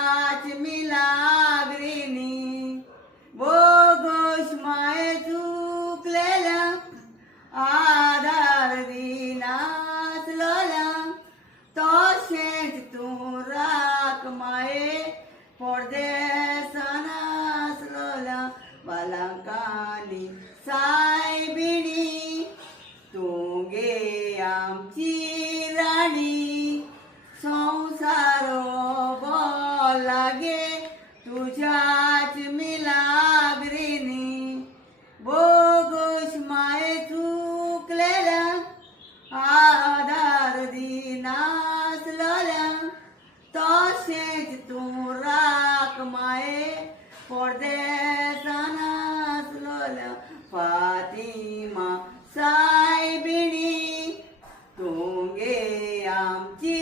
तुझ्याच मिलाग्रिनी bogus माये चुकलेल्या आधार दिनासलोल्या तशेंच तूं राख माये परदेसानासलोल्या बालकांनी सायबिणी तुगे आमची राणी संसार लागे तुझ्याच मिलाग्रिनी बोगस माये चुकलेल्या आधार दिनासलोल्या तशेंच तूं राख माये परदेसानासलोल्या फातिमा सायबिणी तुगे आमची